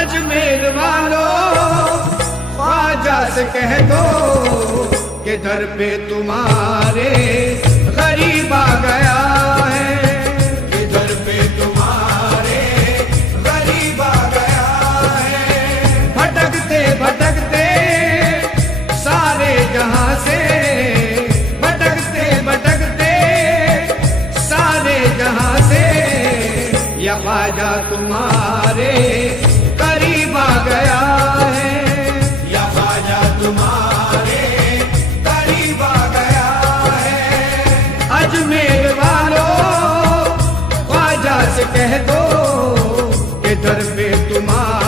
अजमेर वालों ख्वाजा से कह दो कि दर पे तुम्हारे गरीब आ गया है, कि दर पे तुम्हारे गरीब आ गया है। भटकते भटकते सारे जहां से, भटकते भटकते सारे जहां से, या ख्वाजा तुम्हारे करीब आ गया है, या ख्वाजा तुम्हारे करीब आ गया है। अजमेर वालों ख्वाजा से कह दो कि दर पे तुम्हारे